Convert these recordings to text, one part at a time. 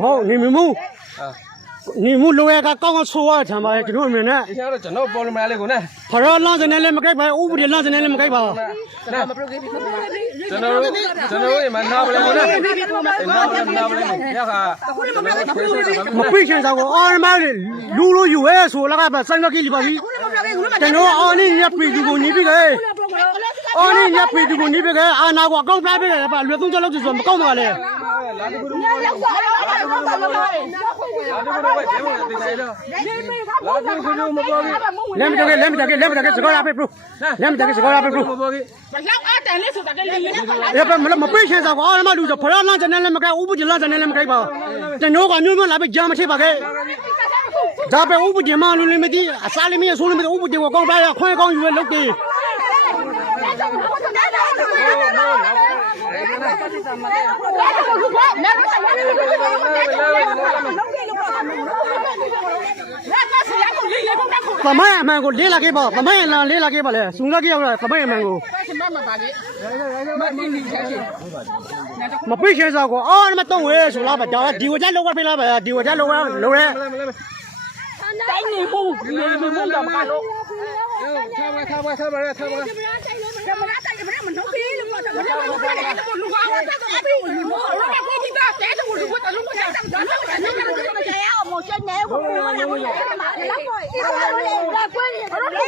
မဟုတ်နေမမှုအာနေမှုလိုရကကောင်းကောင်းဆိုရထမ်းပါရဲ့ကျွန်တော်အမြင်နဲ့ဒီကျတော့ကျွန်တော်ပေါ်လမလေးကိုနဲ့ဖရောလမ်းစနေလည်းမကြိုက်ပါဥပဒေလမ်းစနေလည်းမကြိုက်ပါကျွန်တော်မပြုတ်ခဲ့ပြီကျွန်တော်ကျွန်တော်တို့မနာပလဲကိုနဲ့နာပလဲနာပလဲရခါကျွန်တော်ဆွေးဆွေးတော့မပိချင်စားကိုအော်မလူလူယူရဲဆိုလာကပါဆိုင်ကကြီးလီပါပြီကျွန်တော်အော်နေညပီသူကိုညီပြီလေအော်နေညပီသူကိုညီပြီလေအာနာကိုအကောင့်ပြပေးတယ်ပါလွယ်သုံးချက်လောက်ဆိုမကောက်ပါလေ လာဒီကူလာဒီကူတော့ဘယ်မှာတေးဆိုင်တော့လာဒီကူမပေါ်ဘူးလက်မတကလက်မတကလက်မတကစကားရပေးပလို့လက်မတကစကားရပေးပလို့မပေါ်ဘူးလောက်အတန်လေးဆိုတာကလေးလေးရပါမလို့မပိချင်စားကိုအော်မလူဆိုဖရောလမ်းစနေလည်းမကြိုက်ဥပဒေလမ်းစနေလည်းမကြိုက်ပါကျွန်တော်ကမျိုးမျိုးလာပြီးကြားမထိပါခဲ့ဒါပဲဥပဒေမှလူလည်းမသိအစားလည်းမရဆိုးလည်းမသိဥပဒေကိုကောင်းပြရခွင့်ကောင်းယူရလုပ်တယ် ပမိုင်းအမှန်ကိုလေးလာခဲ့ပါပမိုင်းအလံလေးလာခဲ့ပါလေစုံလာခဲ့ရပမိုင်းအမှန်ကိုမမပါလေမမင်းနေချာချင်မပိချေစားကိုအော်မတော့ဝဲဆိုလာပါဒါဒီဝကြလောက်ဝဖိလာပါဒီဝကြလောက်ဝလောရဲတိုင်းနေဖို့ဒီနေဖို့တော့မကတော့ထားပါထားပါထားပါထားပါကမရာတိုင်းလို့ကမရာတိုင်းကမရာမနှုတ်ပြီးလို့ပြောတာကမရာမနှုတ်ပြီးလို့လူကောင်းတာကပြီးလို့ဘာလို့ ဒီတာတဲ့တူလူကတော့လူကတော့တော့တော့တော့တော့ကြရအောင်မချက်နေဘူးဘာလို့လဲလောက်ကိုဒီလိုလေကကွင်းဘာလို့လဲ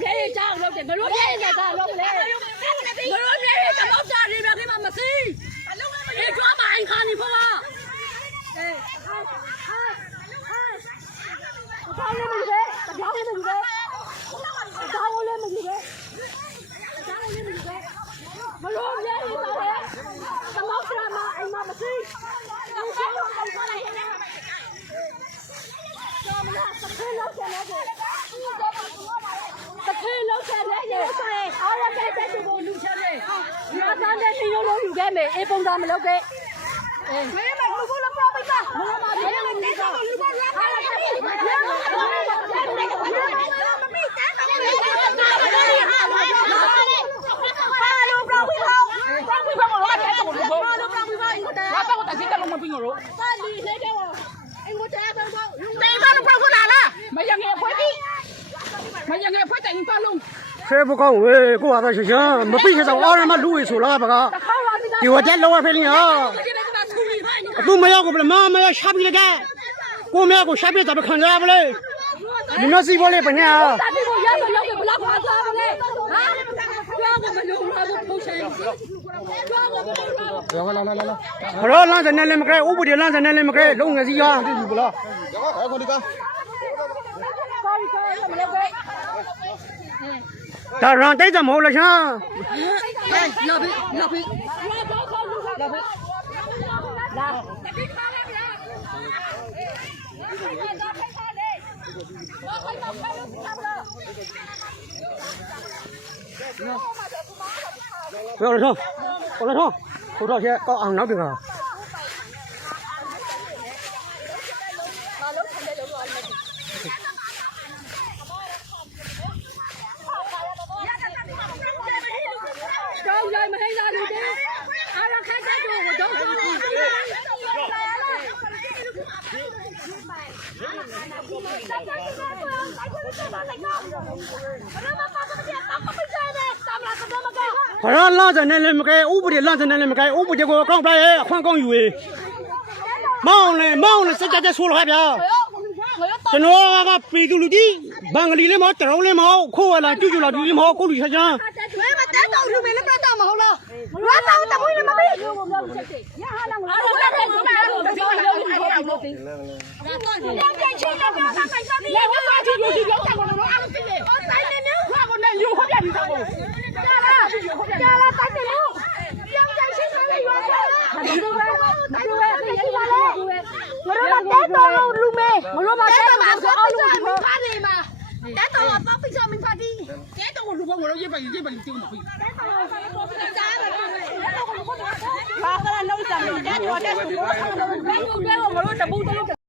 မြေကြောင်လို့တယ်ဘလို့မြေကြောင်လို့လေဘလို့မြေကြောင်တော့ကြားရပြီမမသိအလုံးမရေကြွားမအိုင်ခါနေဖို့ပါအေးဟာဟာဘာလို့မလဲဘာလို့မလဲဘာလို့လဲမလဲဘာလို့လဲမလဲမလို့ရဲနေပါလေသမောက်စရာမအိမ်မမသိကျောင်းကျောင်းကောင်းပါလေကျောင်းမလား တစ်ခေလောက်ချင်တယ်တစ်ခေလောက်ချင်တယ်အားရတဲ့တဲ့ကိုလူချင်တယ်ဒီအသားနဲ့နေရုံလုံးယူခဲ့မယ်အေးပုံသားမလုပ်ခဲ့အေးမေးမလူကလည်းပြပိတ်ပါမလို့ပါလေနေတော့လူကလည်းအားရတဲ့မ လုံးဆဲဘကောင်းဝဲကိုဟာသားချချမပိချေစားအော်မလူဝေဆိုလာပါကခေါ်လာပြီဒီဝကြလောက်ဝဖိလင်းဟာဒီကနေ့ကထူပြီးဖိုင်အခုမရောက်ဘူးမမရရှာပြီးလေကကိုမရကိုရှာပြီးတော့ခံရပါလေဒီမစီဘောလေပညာတာဒီကိုရောက်တော့ရောက်ဘလောက်ခွာသွားပါလဲဟာပြောကမလို့လာဖို့ပုံဆိုင်ပြောကမလို့လာဖို့ရောလာလာလာလာဖရောလမ်းစနေလည်းမကြိုက်ဥပဒေလမ်းစနေလည်းမကြိုက်လုံးငစီရဒီဘူးလားရောအခုဒီကကောင်းကောင်းမလုပ်ပဲဒါရန်တိတ်တယ်မဟုတ်လားရှာလာပြီလာပြီလာတော့ခေါ် လူလာပြီလာတပိခါလေးဗျာလာဖိခါလေးလာဖိခါလေးလာပါပြောရတော့ဟောရတော့ဟိုတော့ချက်ကောက်အောင်နောက်ပြန်က ကြောက်ရိုက်မဟိလာလူတွေအားရခက်တဲ့ကိုတော့တော့ ဖရောလမ်းစနေလည်းမကြိုက်ဥပဒေလမ်းစနေလည်းမကြိုက်ဥပဒေကိုကောက်ပြရဲအခွင့်ကောင်းယူရေမောင်းလေမောင်းလေစကြတဲ့ဆိုးလာဗျာကျွန်တော်ကပြည်သူလူကြီးဘင်္ဂလီလေးမဟုတ်တရုံးလေးမဟုတ်ခိုးဝလာကျွတ်ကျွတ်လာဒီလေးမဟုတ်ကိုလူချာချာဝဲမတဲတော့လူမင်းလည်းပြတ်မဟုတ်လားဝါတော့တမွေးလည်းမမေးရဟာလာငါတော့တက်တယ်ဘာလို့ဒီလိုလုပ် နေလဲလို့သိရ တဲ့ချင်းတော့ဘာသာဆိုင်စားပြီးရတော့ဒီလိုဒီလောက်တော့တော့အားလုံးသိတယ်ဟောတိုင်းနေနေဟာကိုလည်းယူဟောပြပြီးသားကိုကြာလာကြာလာတိုင်းနေလို့ပြောင်းတိုင်းချင်းစားပြီးရွာတယ်ဒီလိုပဲဒီလိုပဲသိရပါလေငါတို့မတဲတော့လူမေငါတို့မတဲတော့ဆိုအောင်လူဒီဖားနေမှာတဲတော့ပေါက်ပိချမင်းဖာတီတဲတော့လူဘငါတို့ရေးပါရေးပါလိမ့်တင်းမပြီတဲတော့ဘာကလည်းလုံးစံတယ်တဲတော့တဲဆိုတော့ဘယ်လိုလဲငါတို့တပူတလို့